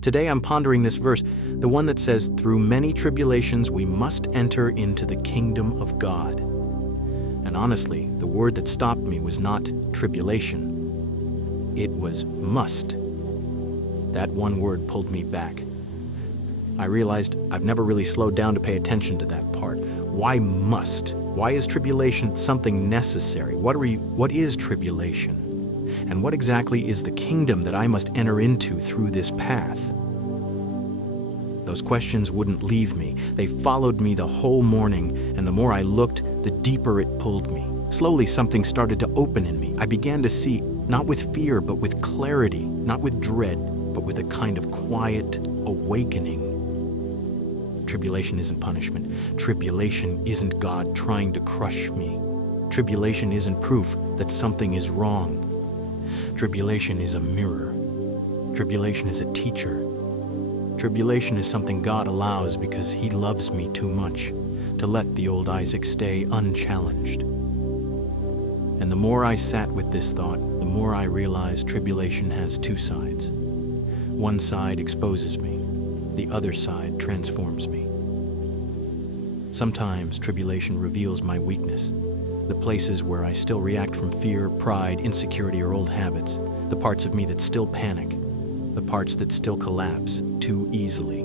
Today I'm pondering this verse, the one that says, "Through many tribulations we must enter into the kingdom of God." And honestly, the word that stopped me was not tribulation. It was must. That one word pulled me back. I realized I've never really slowed down to pay attention to that part. Why must? Why is tribulation something necessary? What is tribulation? And what exactly is the kingdom that I must enter into through this path? Those questions wouldn't leave me. They followed me the whole morning, and the more I looked, the deeper it pulled me. Slowly, something started to open in me. I began to see, not with fear, but with clarity, not with dread, but with a kind of quiet awakening. Tribulation isn't punishment. Tribulation isn't God trying to crush me. Tribulation isn't proof that something is wrong. Tribulation is a mirror. Tribulation is a teacher. Tribulation is something God allows because He loves me too much to let the old Isaac stay unchallenged. And the more I sat with this thought, the more I realized tribulation has two sides. One side exposes me. The other side transforms me. Sometimes tribulation reveals my weakness, the places where I still react from fear, pride, insecurity, or old habits, the parts of me that still panic, the parts that still collapse too easily.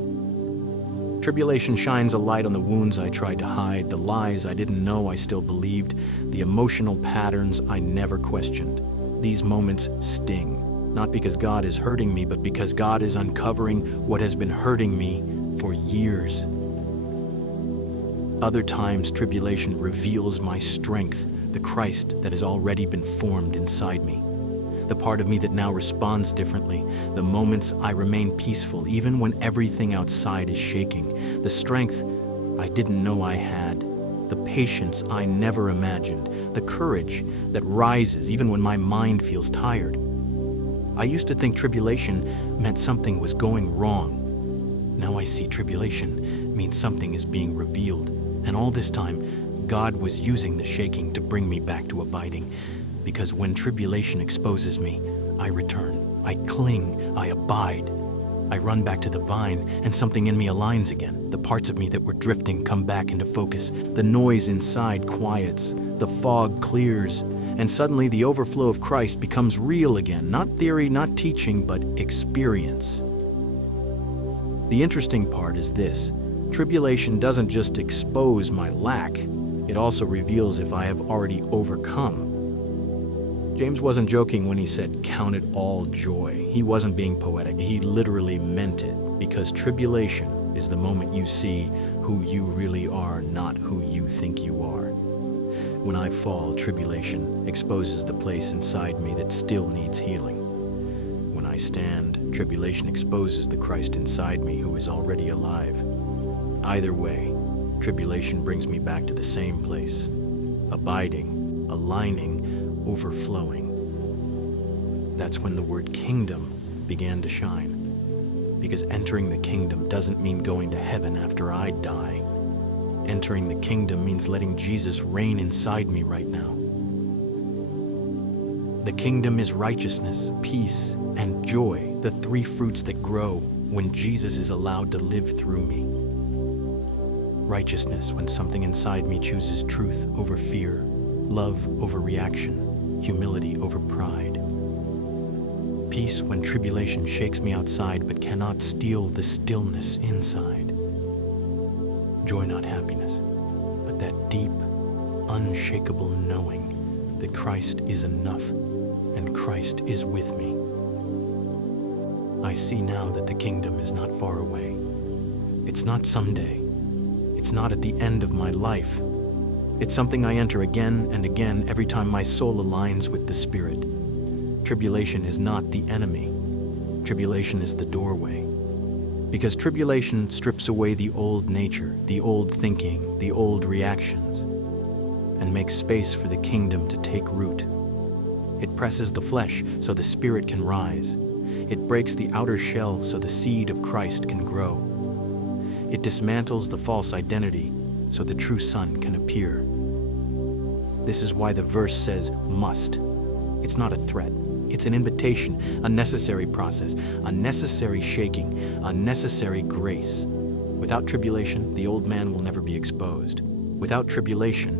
Tribulation shines a light on the wounds I tried to hide, the lies I didn't know I still believed, the emotional patterns I never questioned. These moments sting, not because God is hurting me, but because God is uncovering what has been hurting me for years. Other times, tribulation reveals my strength, the Christ that has already been formed inside me. The part of me that now responds differently, the moments I remain peaceful even when everything outside is shaking, the strength I didn't know I had, the patience I never imagined, the courage that rises even when my mind feels tired. I used to think tribulation meant something was going wrong. Now I see tribulation means something is being revealed, and all this time, God was using the shaking to bring me back to abiding. Because when tribulation exposes me, I return, I cling, I abide. I run back to the vine, and something in me aligns again. The parts of me that were drifting come back into focus. The noise inside quiets, the fog clears, and suddenly the overflow of Christ becomes real again. Not theory, not teaching, but experience. The interesting part is this: tribulation doesn't just expose my lack, it also reveals if I have already overcome. James wasn't joking when he said, "Count it all joy." He wasn't being poetic. He literally meant it, because tribulation is the moment you see who you really are, not who you think you are. When I fall, tribulation exposes the place inside me that still needs healing. When I stand, tribulation exposes the Christ inside me who is already alive. Either way, tribulation brings me back to the same place, abiding, aligning, overflowing. That's when the word kingdom began to shine. Because entering the kingdom doesn't mean going to heaven after I die. Entering the kingdom means letting Jesus reign inside me right now. The kingdom is righteousness, peace, and joy, the three fruits that grow when Jesus is allowed to live through me. Righteousness, when something inside me chooses truth over fear, love over reaction, humility over pride. Peace, when tribulation shakes me outside but cannot steal the stillness inside. Joy, not happiness, but that deep, unshakable knowing that Christ is enough and Christ is with me. I see now that the kingdom is not far away. It's not someday. It's not at the end of my life. It's something I enter again and again every time my soul aligns with the Spirit. Tribulation is not the enemy. Tribulation is the doorway. Because tribulation strips away the old nature, the old thinking, the old reactions, and makes space for the kingdom to take root. It presses the flesh so the Spirit can rise. It breaks the outer shell so the seed of Christ can grow. It dismantles the false identity so the true Son can appear. This is why the verse says must. It's not a threat. It's an invitation, a necessary process, a necessary shaking, a necessary grace. Without tribulation, the old man will never be exposed. Without tribulation,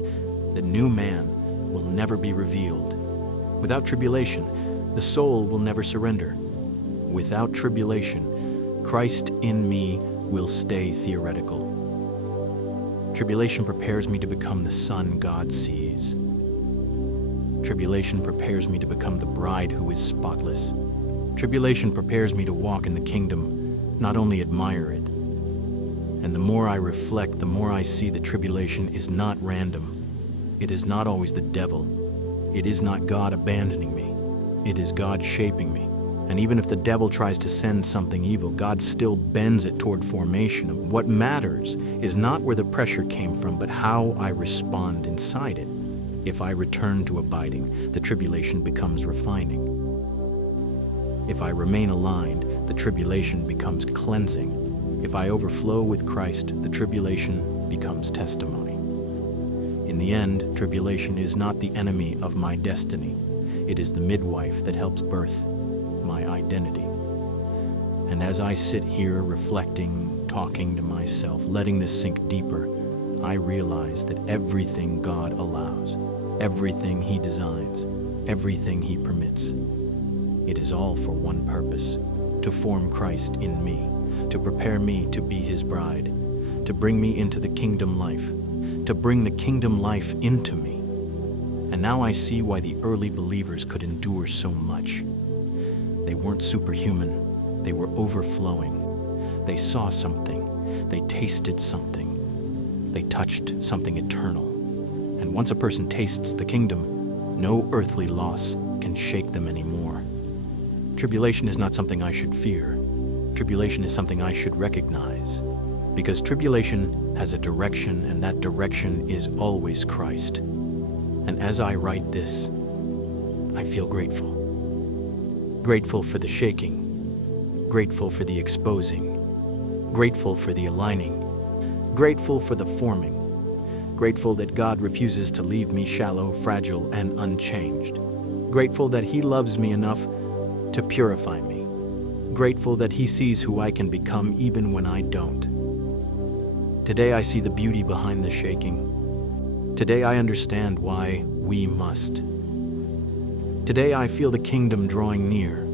the new man will never be revealed. Without tribulation, the soul will never surrender. Without tribulation, Christ in me will stay theoretical. Tribulation prepares me to become the son God sees. Tribulation prepares me to become the bride who is spotless. Tribulation prepares me to walk in the kingdom, not only admire it. And the more I reflect, the more I see that tribulation is not random. It is not always the devil. It is not God abandoning me. It is God shaping me. And even if the devil tries to send something evil, God still bends it toward formation. What matters is not where the pressure came from, but how I respond inside it. If I return to abiding, the tribulation becomes refining. If I remain aligned, the tribulation becomes cleansing. If I overflow with Christ, the tribulation becomes testimony. In the end, tribulation is not the enemy of my destiny. It is the midwife that helps birth my identity. And as I sit here reflecting, talking to myself, letting this sink deeper, I realize that everything God allows, everything He designs, everything He permits, it is all for one purpose: to form Christ in me, to prepare me to be His bride, to bring me into the kingdom life, to bring the kingdom life into me. And now I see why the early believers could endure so much. They weren't superhuman, they were overflowing. They saw something, they tasted something, they touched something eternal. And once a person tastes the kingdom, no earthly loss can shake them anymore. Tribulation is not something I should fear. Tribulation is something I should recognize. Because tribulation has a direction, and that direction is always Christ. And as I write this, I feel grateful. Grateful for the shaking, grateful for the exposing, grateful for the aligning, grateful for the forming, grateful that God refuses to leave me shallow, fragile, and unchanged, grateful that He loves me enough to purify me, grateful that He sees who I can become even when I don't. Today I see the beauty behind the shaking. Today I understand why we must. Today I feel the kingdom drawing near.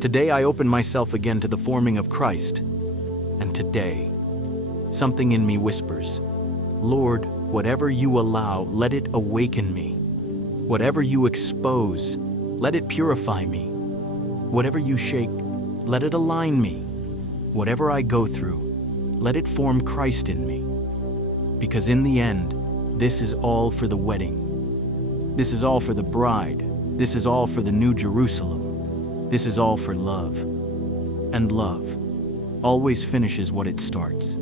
Today I open myself again to the forming of Christ. And today, something in me whispers, Lord, whatever you allow, let it awaken me. Whatever you expose, let it purify me. Whatever you shake, let it align me. Whatever I go through, let it form Christ in me. Because in the end, this is all for the wedding. This is all for the bride. This is all for the New Jerusalem. This is all for love. And love always finishes what it starts.